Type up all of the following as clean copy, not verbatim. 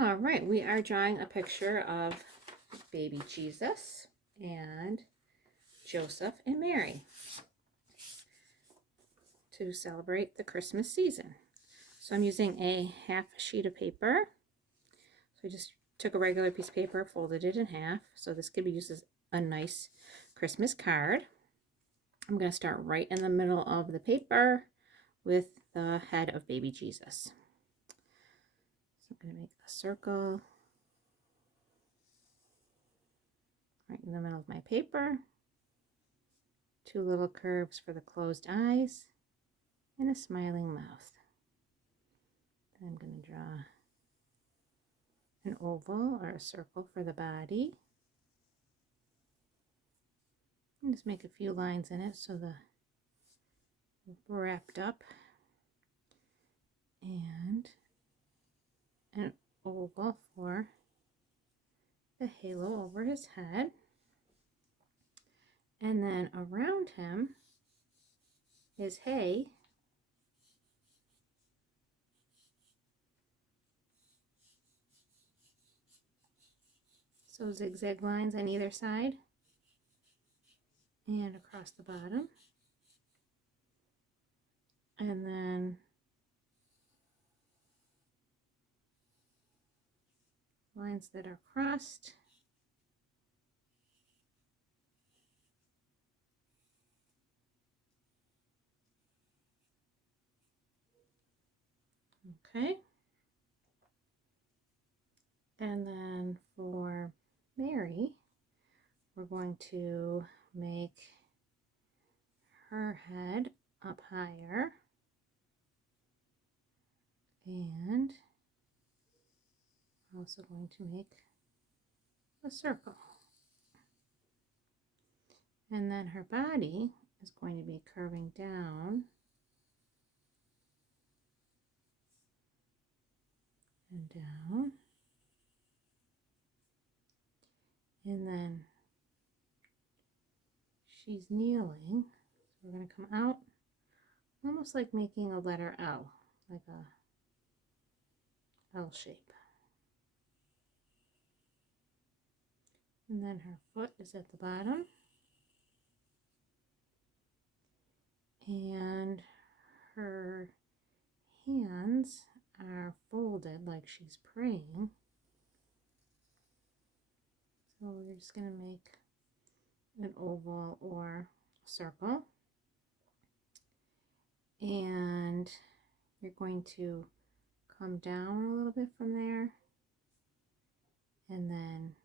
All right, we are drawing a picture of baby Jesus and Joseph and Mary to celebrate the Christmas season. So I'm using a half sheet of paper. So I just took a regular piece of paper, folded it in half. So this could be used as a nice Christmas card. I'm going to start right in the middle of the paper with the head of baby Jesus. So I'm going to make a circle right in the middle of my paper. Two little curves for the closed eyes and a smiling mouth. Then I'm going to draw an oval or a circle for the body. And just make a few lines in it so the wrapped up, and an oval for the halo over his head. And then around him is hay. So zigzag lines on either side and across the bottom. And then lines that are crossed. Okay. And then for Mary, we're going to make her head up higher, and we're also going to make a circle. And then her body is going to be curving down and down. And then she's kneeling. So we're going to come out almost like making a letter L, like a L shape. And then her foot is at the bottom. And her hands are folded like she's praying. So we're just going to make an oval or a circle. And you're going to come down a little bit from there and then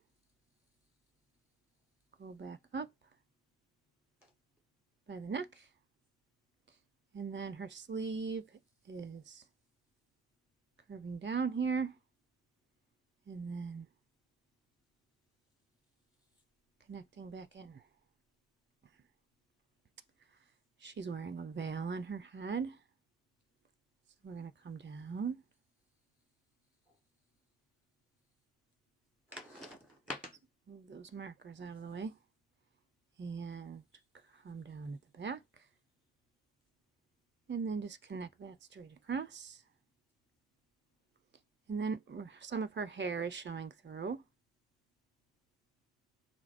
go back up by the neck. And then her sleeve is curving down here and then connecting back in. She's wearing a veil on her head, so we're going to come down. Move those markers out of the way and come down at the back, and then just connect that straight across. And then some of her hair is showing through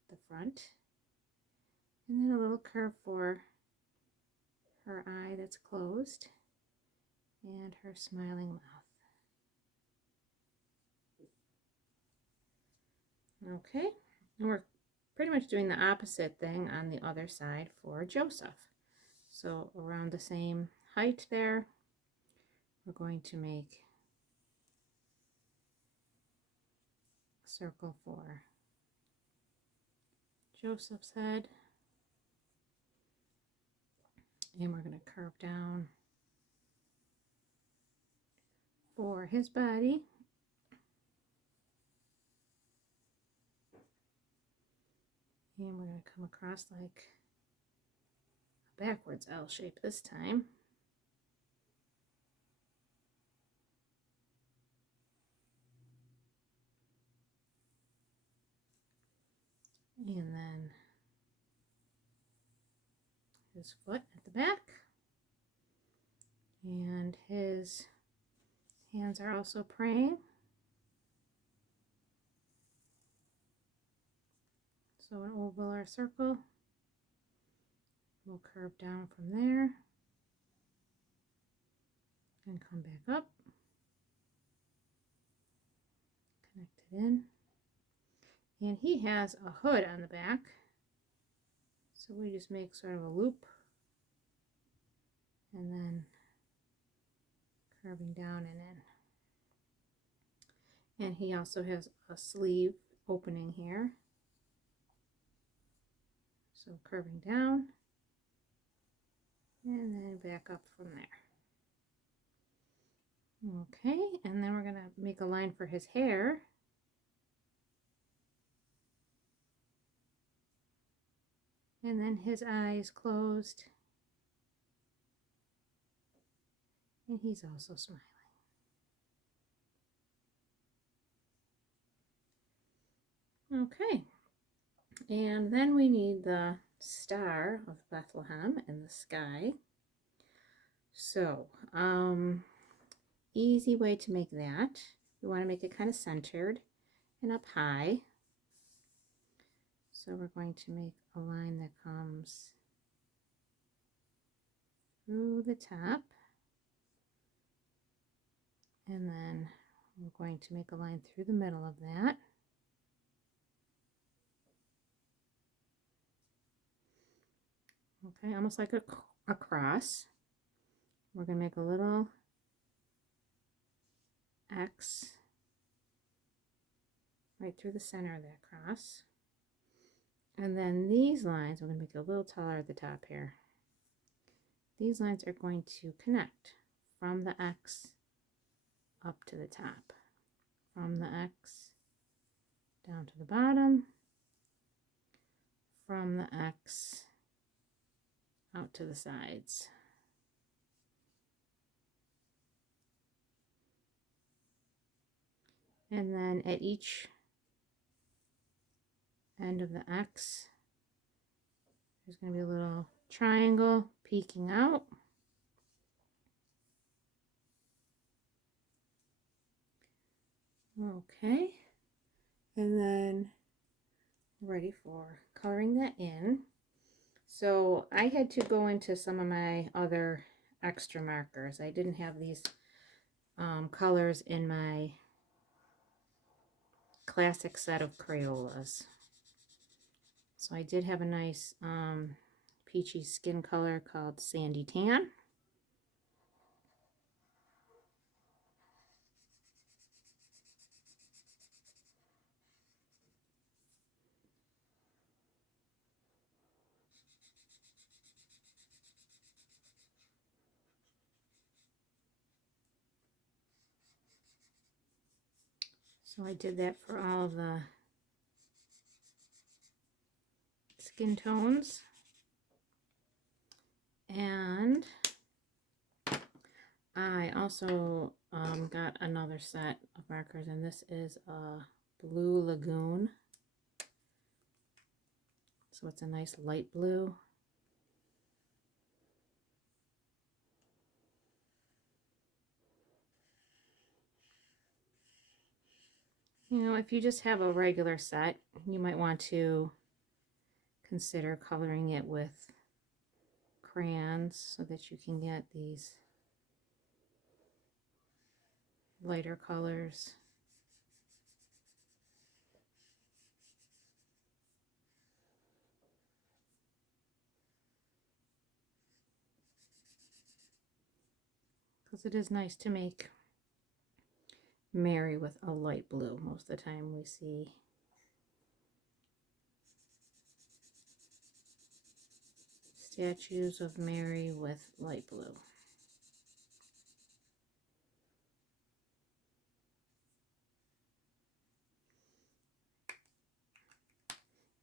the front, and then a little curve for her eye that's closed and her smiling mouth. Okay, and we're pretty much doing the opposite thing on the other side for Joseph. So around the same height there, we're going to make a circle for Joseph's head. And we're going to curve down for his body. And we're going to come across like a backwards L shape this time. And then his foot at the back. And his hands are also praying. So an oval or a circle. We'll curve down from there and come back up. Connect it in. And he has a hood on the back. So we just make sort of a loop and then curving down and in. And he also has a sleeve opening here. So curving down and then back up from there. Okay, and then we're going to make a line for his hair. And then his eyes closed. And he's also smiling. Okay, and then we need the Star of Bethlehem in the sky. So, easy way to make that. We want to make it kind of centered and up high. So we're going to make a line that comes through the top. And then we're going to make a line through the middle of that. Okay, almost like a cross. We're going to make a little X right through the center of that cross. And then these lines, we're going to make it a little taller at the top here. These lines are going to connect from the X up to the top. From the X down to the bottom. From the X out to the sides. And then at each end of the X, there's going to be a little triangle peeking out. Okay, and then ready for coloring that in. So I had to go into some of my other extra markers. I didn't have these colors in my classic set of Crayolas. So I did have a nice peachy skin color called Sandy Tan. So I did that for all of the skin tones. And I also got another set of markers, and this is a Blue Lagoon. So it's a nice light blue. You know, if you just have a regular set, you might want to consider coloring it with crayons so that you can get these lighter colors. Because it is nice to make Mary with a light blue. Most of the time we see statues of Mary with light blue.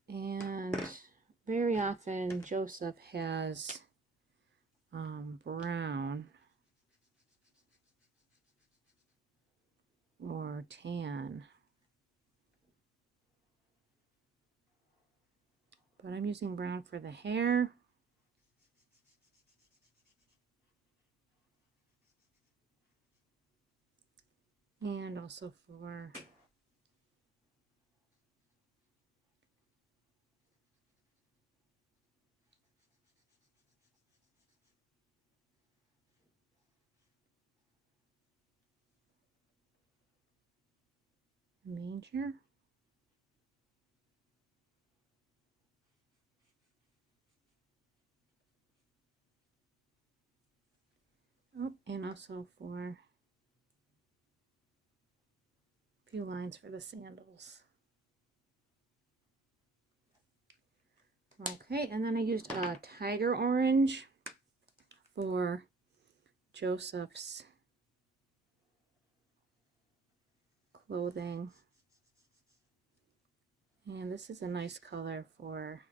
And very often Joseph has brown or tan, but I'm using brown for the hair. And also for manger. Oh, and also for a few lines for the sandals. Okay, and then I used a tiger orange for Joseph's clothing. And this is a nice color for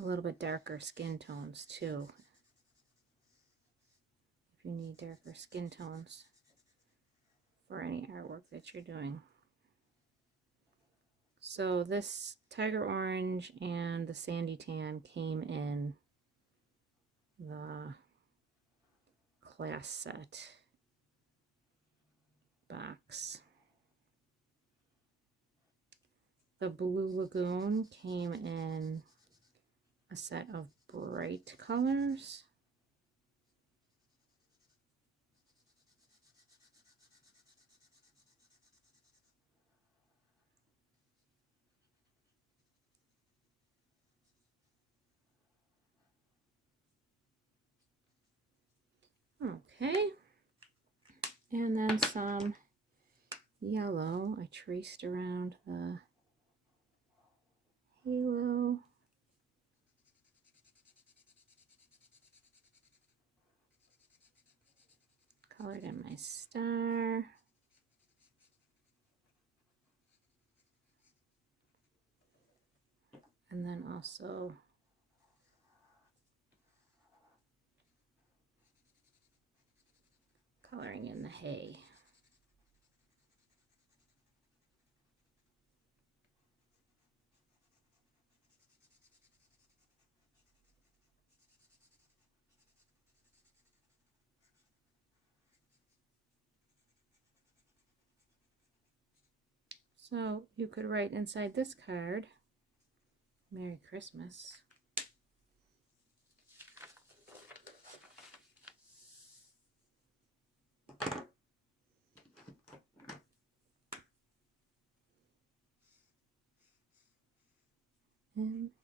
a little bit darker skin tones too. If you need darker skin tones for any artwork that you're doing. So this tiger orange and the sandy tan came in the class set box. The blue lagoon came in a set of bright colors. Okay, and then some yellow. I traced around the halo. Colored in my star. And then also coloring in the hay. So you could write inside this card, Merry Christmas. MERRYCHRISTMAS.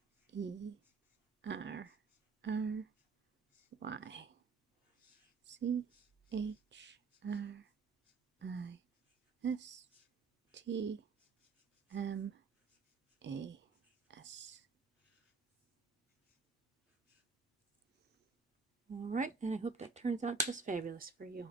All right, and I hope that turns out just fabulous for you.